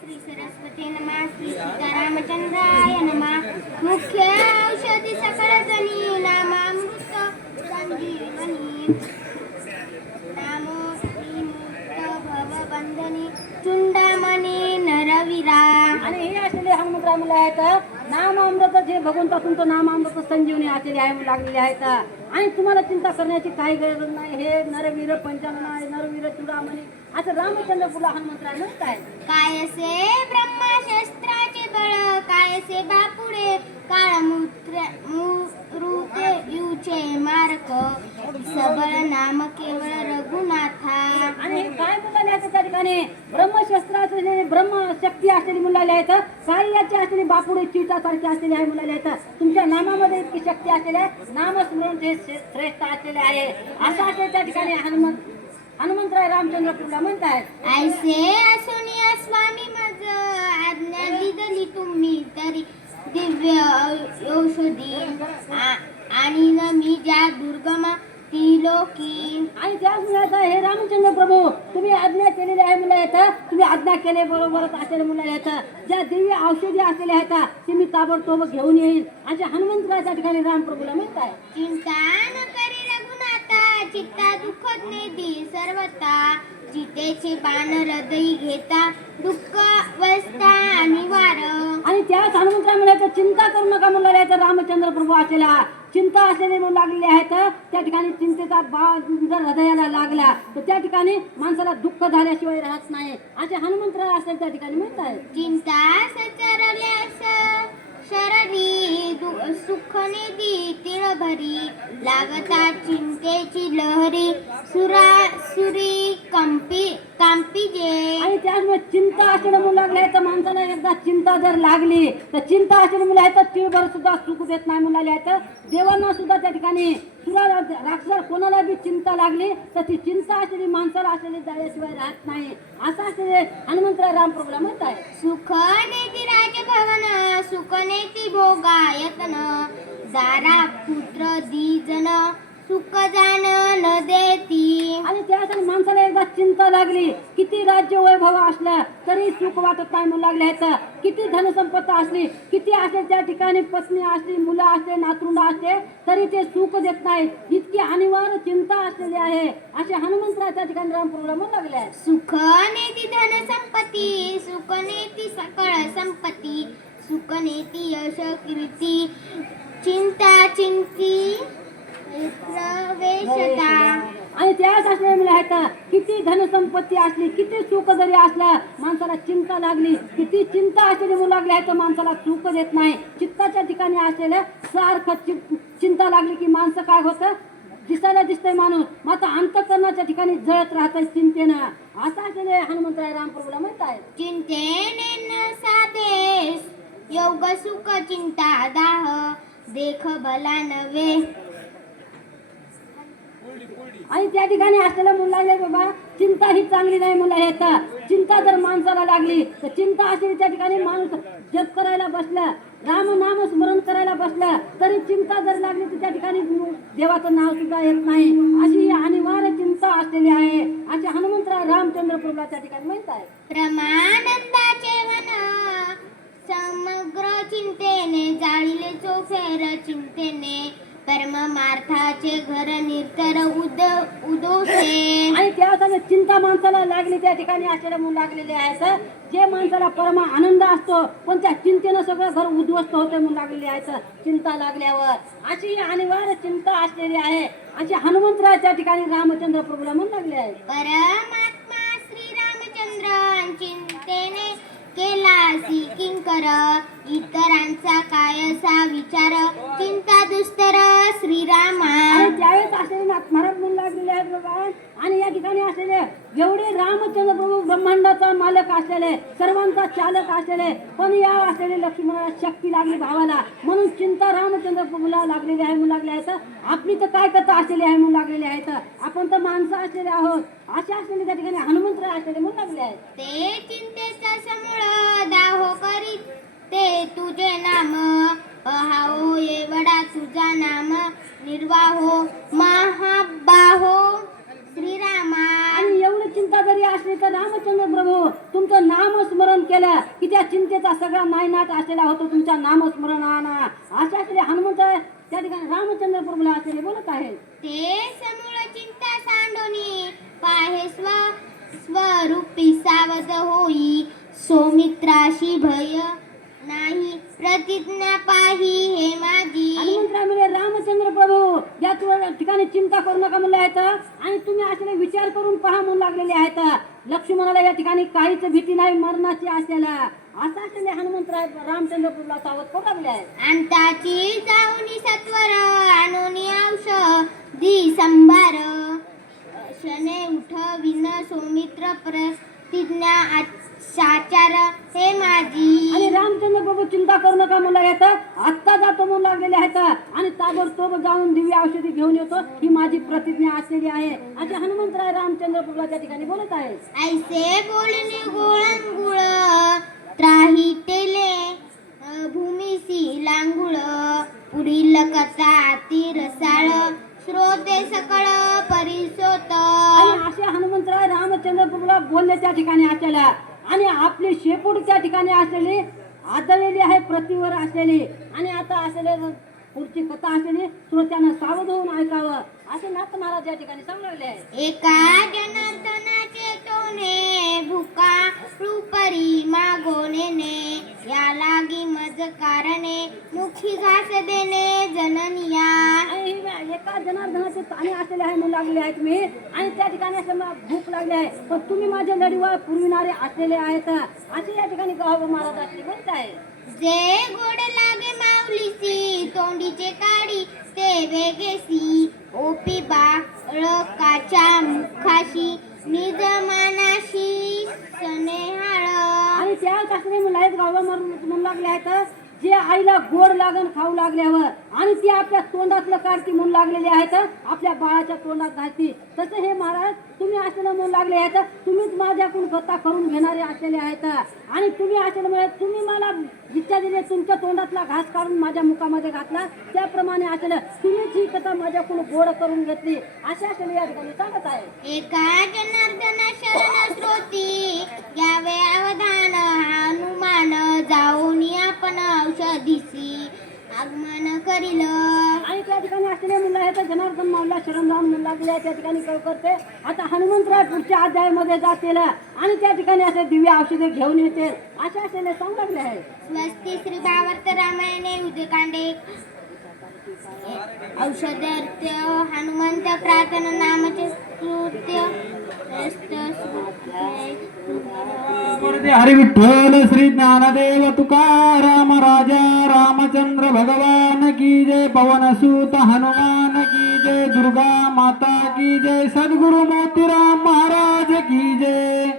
श्री सरस्वती श्री सीतारामचंद्राय मुख्य औषधी सकळ जनी नामामृत संजीवनी। नामो श्रीमुक्त भवबंधनी चुंडामणी आणि हे असलेले हनुमंतराय मुलं आहेत नाम जे भगवंता तो नाम संजीवनी असलेले आहे लागलेले आहेत. आणि तुम्हाला चिंता करण्याची काही गरज नाही हे नरवीर पंचानना नरवीर चुडामणी असं रामचंद्रपूरला हनुमंतराय म्हणत आहे कायसे ब्रह्मशस्त्राचे बळ कायसे बापुडे काळमूत्र मुरुते युचे मार्क सबळ नाम केवळ रघुनाथा. आणि काय मुलाले आहेत त्या ठिकाणी? ब्रह्मशस्त्राचे ब्रह्म शक्ती असलेली मुलाले आहेत कार्याची असलेली बापुडे चितासारखी असलेली आहे मुलाले आहेत. तुमच्या नामामध्ये इतकी शक्ती असलेली आहे. नामस्मरण श्रेष्ठ असलेले आहे. असं असले त्या ठिकाणी हनुमंत हनुमंतराय रामचंद्रपूरला म्हणतायत ऐसे असुनिया स्वामी मज आज्ञा दिदली तुम्ही तरी दिव्य औषधी. आ- आणि न मी ज्या दुर्गम त्रिलोकी आणि हे रामचंद्र प्रभू तुम्ही आज्ञा केलेली आहे मुलं आहेत तुम्ही आज्ञा केले बरोबरच असलेले मुलं आहेत ज्या दिव्य औषधी असलेले आहेत ते मी ताबडतोब घेऊन येईल असे हनुमंतराय त्या ठिकाणी रामप्रभूला म्हणताय. चिंता न करी चित्ता दुःख नेदी सर्वता चितेचे बाण हृदयी घेता दुःख अवस्था आणि वार आणि त्याच हनुमंतराय मुलाचं चिंता करू नका मुलाला आहेत रामचंद्र प्रभू असलेला चिंता असलेले मुलं लागलेले आहेत त्या ठिकाणी चिंतेचा बा जर हृदयाला लागला तर त्या ठिकाणी माणसाला दुःख झाल्याशिवाय राहत नाही. असे हनुमंतराय असले त्या ठिकाणी म्हणताय चिंता सचरल्यास शररी दु- सुख निधी तिळभरी. लागता चिंतेची लहरी सुरा सुरी कंपी कांपी जे. आणि त्याचमुळे चिंता असलेले मुलं लागले तर माणसाला एकदा चिंता जर लागली तर चिंता असलेली मुलं आहेत तर तिळभर सुद्धा सुख देत नाही मुलाले आहेत देवांना सुद्धा त्या ठिकाणी सुरा राक्षस कोणाला बी चिंता लागली तर ती चिंता असलेली माणसाला असलेली जाण्याशिवाय राहत नाही. असं असलेले हनुमंतराय रामप्रभूला म्हणत आहे. सुख नेती राजभवन सुख नेती भोगायतन. दारा पुत्र दीजन सुख जाण न देती. आणि त्यासाठी माणसाला एकदा चिंता लागली किती राज्य वैभव असलं तरी सुख वाटत नाही मुलं लागले किती धनसंपत्ती असली किती असे त्या ठिकाणी पत्नी असली मुलं असले नातरुंड असले तरी ते सुख देत नाही. इतकी अनिवार्य चिंता असलेली आहे. असे हनुमंतराय त्या ठिकाणी रामपूरला म्हणू लागले आहेत. सुख नेती धन संपत्ती सुख नेती सकळ संपत्ती सुख नेती यश कीर्ती चिंता चिंती आणि त्याच असलेले मुलं आहेत किती धनसंपत्ती असली किती सुख जरी असलं माणसाला चिंता लागली किती चिंता असलेली मुलं लागली आहेत माणसाला सुख देत नाही. चित्ताच्या ठिकाणी असलेलं सारखं चिंता लागली की माणसं काय होतं? दिसायला दिसतंय माणूस आता अंतकरणाच्या ठिकाणी जळत राहतंय चिंतेनं. असं असलेले हनुमंतराय रामप्रभूला म्हणत आहेत चिंतेने साधेस योग सुख चिंता दाह देख भला नव्हे. आणि त्या ठिकाणी असलेल्या मुलाला बाबा चिंता ही चांगली नाही मुलं ह्याचा चिंता जर माणसाला लागली तर चिंता असेल त्या ठिकाणी माणूस जप करायला बसलं राम नाम स्मरण करायला बसलं तरी चिंता जर लागली तर त्या ठिकाणी देवाचं नाव सुद्धा येत नाही. अशी ही अनिवार्य चिंता असलेली आहे. असे हनुमंतराव रामचंद्र प्रभूला त्या ठिकाणी माहीत आहे प्रमानंदाचे समग्र चिंतेने जाळीले चोफेर चिंतेने परमार्थाचे घर निरतर उद उदोषे. आणि त्यासाठी चिंता माणसाला लागली त्या ठिकाणी असलेले म्हणून लागलेले आहेत जे माणसाला परमा आनंद असतो पण त्या चिंतेनं सगळं घर उद्ध्वस्त होते म्हणून लागलेले आहेत चिंता लागल्यावर. अशी अनिवार्य चिंता असलेली आहे. अशी हनुमंतराय त्या ठिकाणी रामचंद्र प्रभूला म्हणून लागले आहे. परमात्मा श्रीरामचंद्र चिंतेने केला. असी किंकर इतरांचा काय असा विचार? चिंता दुस्तर श्रीरामा. आणि त्यावेळेस असलेले महाराज म्हणून आणि या ठिकाणी असलेले जेवढे रामचंद्र प्रभू ब्रह्मांडाचा मालक असलेले सर्वांचा चालक असलेले पण या असलेले लक्ष्मणाला शक्ती लागली भावाला. म्हणून चिंता रामचंद्र प्रभूला लागलेली आहे म्हणून लागले आहेत. आपली तर काय कथा असलेली आहे म्हणून लागलेली आहेत. आपण तर माणसं असलेले आहोत. असे असलेले त्या ठिकाणी हनुमंत असलेले म्हणून लागले आहेत. ते चिंतेचा समूळ दाहो करीत. ते तुझे नाम अहाओ एवढा तुझा नाम निर्वाहो मा श्रीरामा आणि एवढी चिंता जरी असली तर रामचंद्र प्रभू तुमचं नाम स्मरण केलं केलं की त्या चिंतेचा सगळा नायनाट असलेला होतो तुमच्या नामस्मरणाना. अशा असले हनुमंत त्या ठिकाणी रामचंद्र प्रभूला असलेले बोलत आहेत ते समूळ चिंता सांडोनी पाहे स्व स्वरूपी सावध होई. सौमित्राशी भय नाही. प्रतिज्ञा पाही हे माझी. हनुमंतराय म्हणजे रामचंद्र प्रभू या तुला ठिकाणी चिंता करू नका म्हणले आहेत आणि तुम्ही असले विचार करून पहा म्हणून लागलेले आहेत लक्ष्मणाला या ठिकाणी काहीच भीती नाही मरणाची असलेला असं असलेले हनुमंतराय रामचंद्र प्रभूला सावध लागले आहेत. अंताची जाऊनी सत्वर आणोनी औषधी संभार. शने उठविन सौमित्र प्रतिज्ञा साचार हे माझी. आणि रामचंद्र प्रभू चिंता करू नका म्हणला येत आत्ता जातो म्हणून लागलेले आहेत. आणि ताबडतोब जाऊन दिव्य औषधी घेऊन येतो. ही माझी प्रतिज्ञा असलेली आहे. असे हनुमंतराय रामचंद्र प्रभूला त्या ठिकाणी बोलत आहे ऐसे बोलणे गोळंगुळ त्राही अ, भूमिसी लांगुळ पुढील कथा रसाळ श्रोते सकळ परिसोत असे हनुमंतराय रामचंद्र प्रभूला बोलले त्या ठिकाणी असलेल्या आणि आपली शेपूट त्या ठिकाणी असलेली आदळलेली आहे प्रतिवर असलेली. आणि आता असलेले पुढची कथा असलेली श्रोत्यानं सावध होऊन ऐकावं. असे नाथ महाराज या ठिकाणी सांगलेले आहे एका कारणे मुखी घास देणे जननिया. आणि हे एका जनार्दनाचे ताणे असलेले आहे म्हणून लागले आहेत मी. आणि त्या ठिकाणी असं मला भूक लागली आहे. पण तुम्ही माझे लढीवा पुरविणारे असलेले आहेत. असे या ठिकाणी गाव महाराज असले म्हणत आहे जे गोड लागे माऊलीसी तोंडीचे काडी ते वेगेसी ओपी बाळकाच्या मुखाशी निज मानाशी सनेहाळ. आणि त्या कसले मुलं गावा मारून लागले आहेत. जे आईला गोड लागण खाऊ लागल्यावर आणि ती आपल्या तोंडातलं काढती म्हणून लागलेले आहेत आपल्या बाळाच्या तोंडात घालती. तसं हे महाराज तुम्ही असलेलं म्हणून लागले आहेत तुम्हीच माझ्याकडून कथा करून घेणारे असलेले आहेत आणि तुम्ही असलेलं म्हणजे तुम्ही मला इच्छा दिली तुमच्या तोंडातला घास काढून माझ्या मुखामध्ये घातला. त्याप्रमाणे असेल तुम्हीच ही कथा माझ्याकडून गोड करून घेतली. अशा असलेले या ठिकाणी सांगत आहे. एका जनार्दना शरण औषधीसी आगमन करील. आणि त्या ठिकाणी असलेले मुलं आहेत. जनार्दन माऊला शरण जाऊन मुलं लागले आहे त्या ठिकाणी करते आता हनुमंतराय पुढच्या अध्यायामध्ये जातील. आणि त्या ठिकाणी असे दिव्य औषधे घेऊन येतील. असे असलेले सांगू लागले आहे. स्वस्ती श्री भावार्थ रामायणे उदयकांडे औषधार्थ हनुमंत प्रार्थना नामचे कृत्य मूर्ती हरी विठ्ठल श्री ज्ञानदेव तुकाराम राजा रामचंद्र भगवान की जय पवन सूत हनुमान की जय दुर्गा माता की जय सद्गुरु मोतीराम महाराज की जय